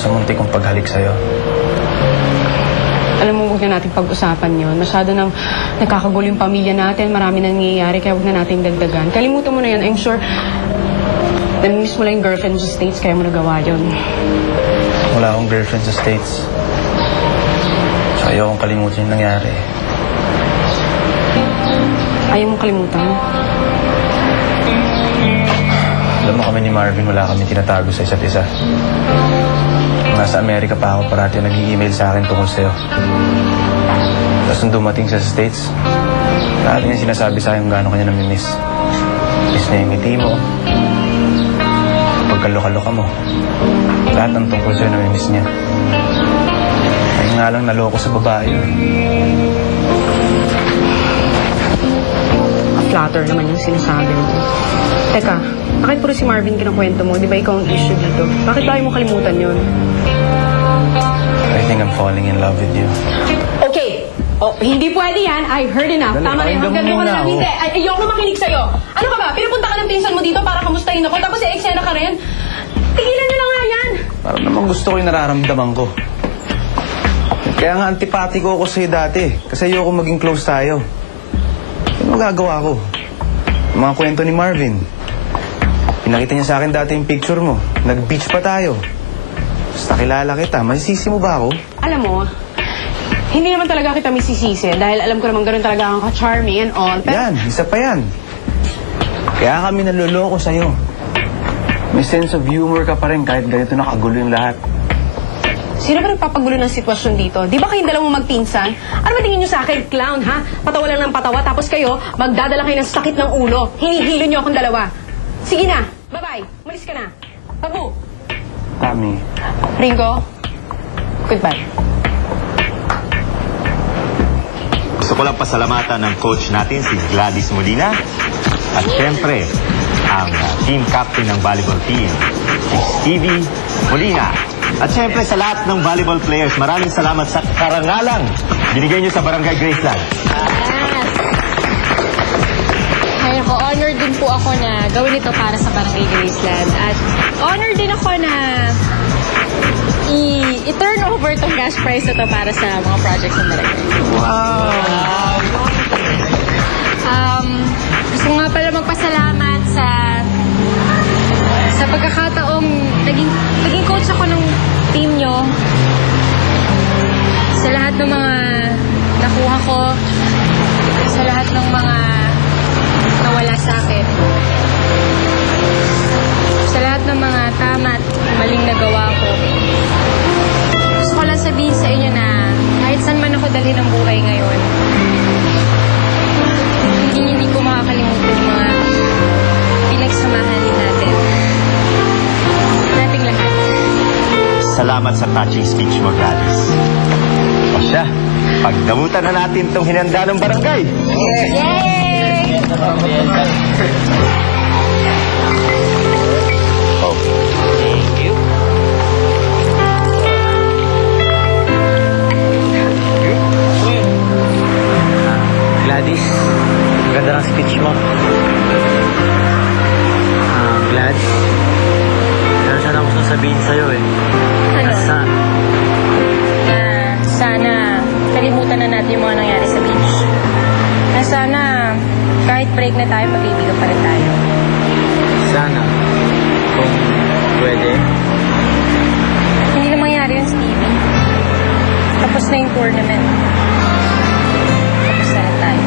sa munti kong paghalik sa'yo. Alam mo, huwag na natin pag-usapan yon. Masyado nang nakakagulo yung pamilya natin. Marami nang nangyayari, kaya huwag na natin dagdagan. Kalimutan mo na yan. I'm sure namimiss mo lang yung girlfriend sa States, kaya mo nagawa yun. Wala akong girlfriend sa States. So, ayaw kong kalimutan yung nangyari. Ayaw mo kalimutan. Alam mo kami ni Marvin, wala kami tinatago sa isa't isa. Nasa Amerika pa ako, parati nag-i-email sa akin tungkol sa'yo. Tapos nung dumating sa States, lahat niya sinasabi sa akin kung gaano kanya namimiss. Miss na yung ngiti mo, pagkaloka-loka mo. Lahat ng tungkol sa'yo namimiss niya. Kaya nga lang naloko sa babae yun. Flatter naman yung sinasabi mo. Teka, bakit puro si Marvin kinukwento mo? Di ba ikaw ang issue dito? Bakit ayaw mo kalimutan yun? I think I'm falling in love with you. Okay. Oh, hindi pwede yan. I heard enough. Dali, Tama na yan. pakinggan Hanggang mo doon ka na muna lang. ako. Hindi. Ayoko na makinig sa'yo. Ano ka ba? Pinapunta ka ng pinsan mo dito para kamustahin ako. Tapos eksena ka rin. Tigilan niyo na nga yan. Parang naman gusto ko yung nararamdaman ko. Kaya nga antipatiko ako sa'yo dati. Kasi ayoko maging close tayo. Ano magagawa ko? Yung mga kwento ni Marvin. Pinakita niya sa akin dati yung picture mo. Nag-beach pa tayo. Basta kilala kita. Masisisi mo ba ako? Alam mo, hindi naman talaga kita misisisi. Dahil alam ko naman gano'n talaga ang ka-charming and all. Pero Yan, isa pa yan. Kaya kami naluloko sa'yo. May sense of humor ka pa rin kahit ganito nakagulo yung lahat. sino ba nagpapagulo ng sitwasyon dito? Di ba kayong dalawang magpinsan? Ano ba tingin nyo sa akin? Clown, ha? Patawa lang ng patawa. Tapos kayo, magdadala kayo ng sakit ng ulo. Hinihilo nyo akong dalawa. Sige na. Bye-bye. Umalis ka na. Tabu. Tami. Ringo. Goodbye. Gusto ko lang pasalamatan ng coach natin, si Gladys Molina. At syempre, ang team captain ng volleyball team, si Stevie Molina. At syempre sa lahat ng volleyball players, maraming salamat sa karangalang binigay niyo sa Barangay Graceland. Ay, ako, honored din po ako na gawin ito para sa Barangay Graceland. At honored din ako na i-turn over itong cash prize na ito para sa mga projects ng Barangay. Wow! Gusto ko nga pala magpasalamat sa pagkakataong naging coach ako ng team nyo. Sa lahat ng mga nakuha ko, sa lahat ng mga nawala sa akin. Sa lahat ng mga tama at maling nagawa ko. Gusto ko lang sabihin sa inyo na kahit saan man ako dalhin ng buhay ngayon, hindi ko makakalimutan yung mga pinagsamahan natin. Nating lahat. Salamat sa touching speech mo, Gladys. O siya, pagdamutan na natin itong hinanda ng barangay. Yay! Oh. Thank you. Gladys, ganda ng speech mo. Glad, meron sana akong sasabihin sa'yo eh. Ano? Na Sana kalimutan na natin yung mga nangyari sa beach. Na sana kahit break na tayo, pag-ibigan pa rin tayo. sana, kung pwede, Hindi na mangyari yung Stevie. Tapos na yung tournament. Tapos na rin tayo.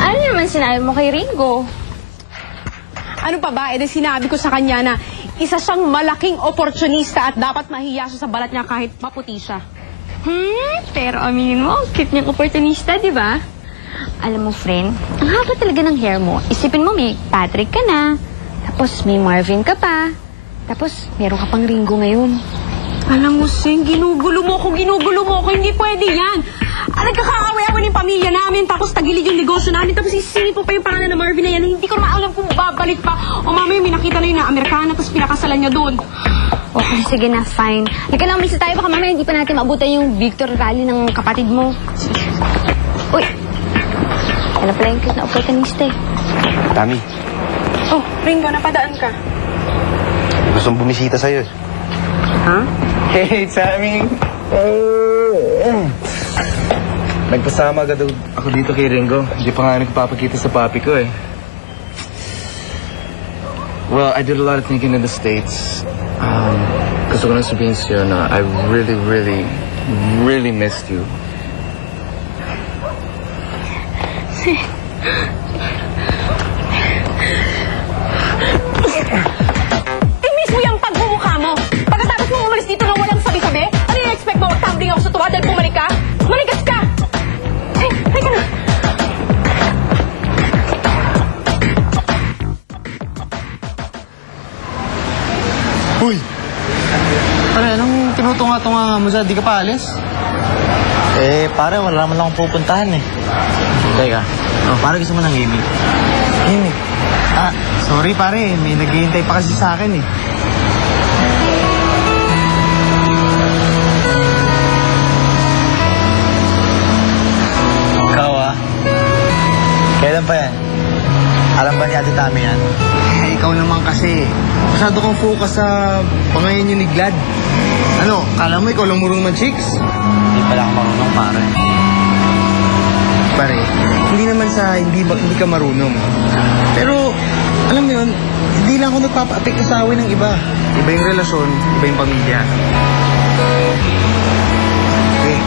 Ano naman sinabi mo kay Ringo? Ano pa ba? Sinabi ko sa kanya na isa siyang malaking oportunista at dapat mahiya siya sa balat niya kahit maputi siya. Pero aminin mo, cute niyang opportunista, di ba? Alam mo, friend, ang haba talaga ng hair mo. Isipin mo, may Patrick ka na. Tapos may Marvin ka pa. Tapos meron ka pang Ringo ngayon. Alam mo, Sing, ginugulo mo ko. Hindi pwede yan. Nagkakaaway-away ng pamilya namin, tapos tagilid yung negosyo namin, tapos isisingit mo pa yung pangalan ng Marvin na yan. Hindi ko naman alam kung babalik pa. O mamaya may nakita na yun na Amerikana, tapos pinakasalan niya doon. Okay, sige na, fine. Halika lang, umalis na tayo. Baka mamaya hindi pa natin maabutan yung Victor Rally ng kapatid mo. Uy! Ano pala yung cute na opportunista eh. Tami, Oh, Ringo, napadaan ka. Gustong bumisita sa'yo. Ha? Hey, Sammy! Nagpasama agad ako dito kay Ringo. Hindi pa nga nagpapakita sa papi ko eh. Well, I did a lot of thinking in the States. Gusto ko lang sabihin sa'yo na I really, really, really missed you. I-miss mo yung pagmumukha mo. Pagkatapos mo umalis dito na walang sabi-sabi, ano yung expect mo? Magtambling ako sa tuwa dahil bumalik ka? Manigas ka! Hey, teka na. Uy! Pare, anong tinutunga-tunga mo sa di ka pa alis? Eh, pare, wala naman lang akong pupuntahan eh. Teka, pare gusto mo ng gaming? Gaming? Sorry pare, may naghihintay pa kasi sa akin eh. Ikaw kailan pa yan? Alam ba ni Ate Tami yan? Eh, ikaw naman kasi. Masyado kang focus sa pangayon niyo ni Glad. Ano, kala mo ikaw lang marunong mag-chicks? Hindi pala ako marunong, pare. Pare, hindi naman sa hindi ka marunong. Pero, alam mo yun, hindi lang ako nagpapa-apekto sa awin ng iba. Iba yung relasyon, iba yung pamilya. Okay.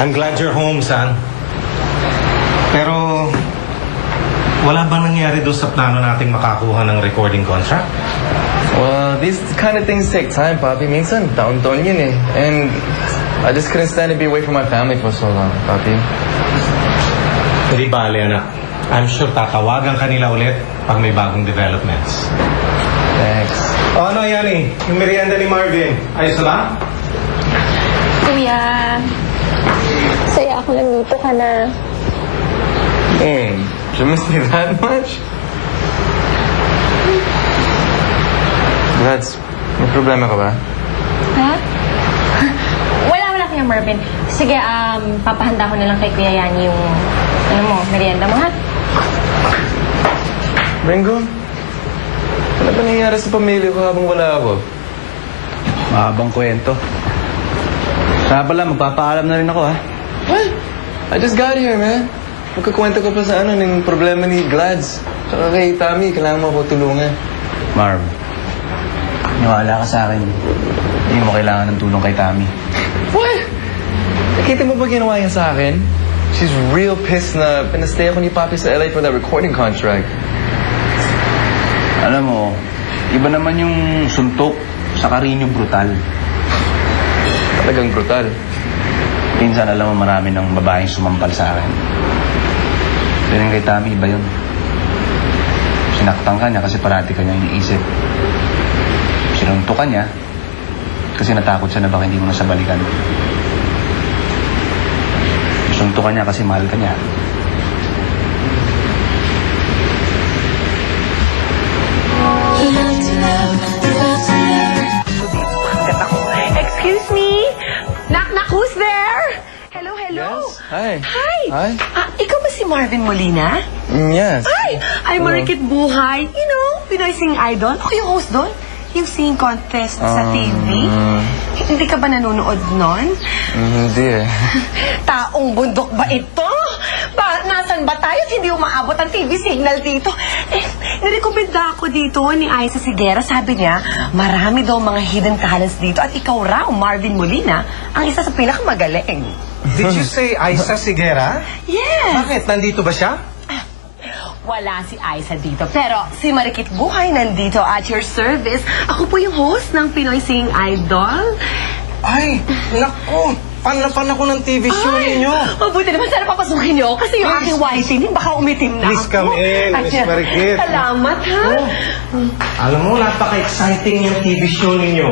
I'm glad you're home, son. Pero, wala bang nangyari doon sa plano nating makakuha ng recording contract? Well, these kind of things take time, Papi. Minsan, taon-taon yun eh. And I just couldn't stand to be away from my family for so long, Papi. Hindi bale, anak. I'm sure tatawagan kanila ulit pag may bagong developments. Thanks. O ano, Yani? Yung merienda ni Marvin. Ayos na ba? Kuya, saya ako nandito ka na. You miss me that much? Glads, may problema ka ba? Ha? Wala Kuya Marvin. Sige, papahanda ko na lang kay Kuya Yani yung, merienda mo, ha? Ringo, ano ba nangyayari sa pamilya ko habang wala ako? Mahabang kwento. Kaya pala, magpapaalam na rin ako, ha? What? I just got here, man. Magkakwento ko pa sa ng problema ni Glads. Tsaka kay Tommy, kailangan mo ako tulungan. Marv, niwala ka sa akin. Hindi mo kailangan ng tulong kay Tommy. What? Nakita mo ba ginawa niya sa akin? She's real pissed na pinastay ako ni Papi sa LA for that recording contract. Alam mo, iba naman yung suntok sa Carino brutal. Talagang brutal. Minsan alam mo marami ng babaeng sumampal sa akin. Pero yung kay Tommy, iba yun. Sinaktan ka niya kasi parati ka niya iniisip. Sinuntok ka niya kasi natakot siya na baka hindi mo na siya balikan. Sinuntok ka niya kasi mahal ka niya. Excuse me? Knock, who's there? Hello, hello. Yes, hi. Hi. Hi. Ikaw ba si Marvin Molina? Yes. Hi, I'm Marikit Buhay. You know, Pinoy Sing Idol. Ako yung host doon. Yung singing contest sa TV. Hindi ka ba nanonood nun? Hindi eh. Taong bundok ba ito? Nasaan ba tayo? Hindi umaabot ang TV signal dito. Nirekomenda ako dito ni Aiza Sigera. Sabi niya, marami daw mga hidden talents dito. At ikaw raw, Marvin Molina, ang isa sa pinakamagaling. Did you say Aiza Sigera? Yes! Bakit? Nandito ba siya? Wala si Aiza dito. Pero si Marikit Buhay nandito at your service. Ako po yung host ng Pinoy Singing Idol. Ay, naku! Fan na fan ako ng TV show ninyo. Mabuti naman sana papasukin niyo kasi yung aking whitening baka umitim na Please ako. come in, Miss Marikit. Salamat, ha? Alam mo, napaka-exciting yung TV show ninyo.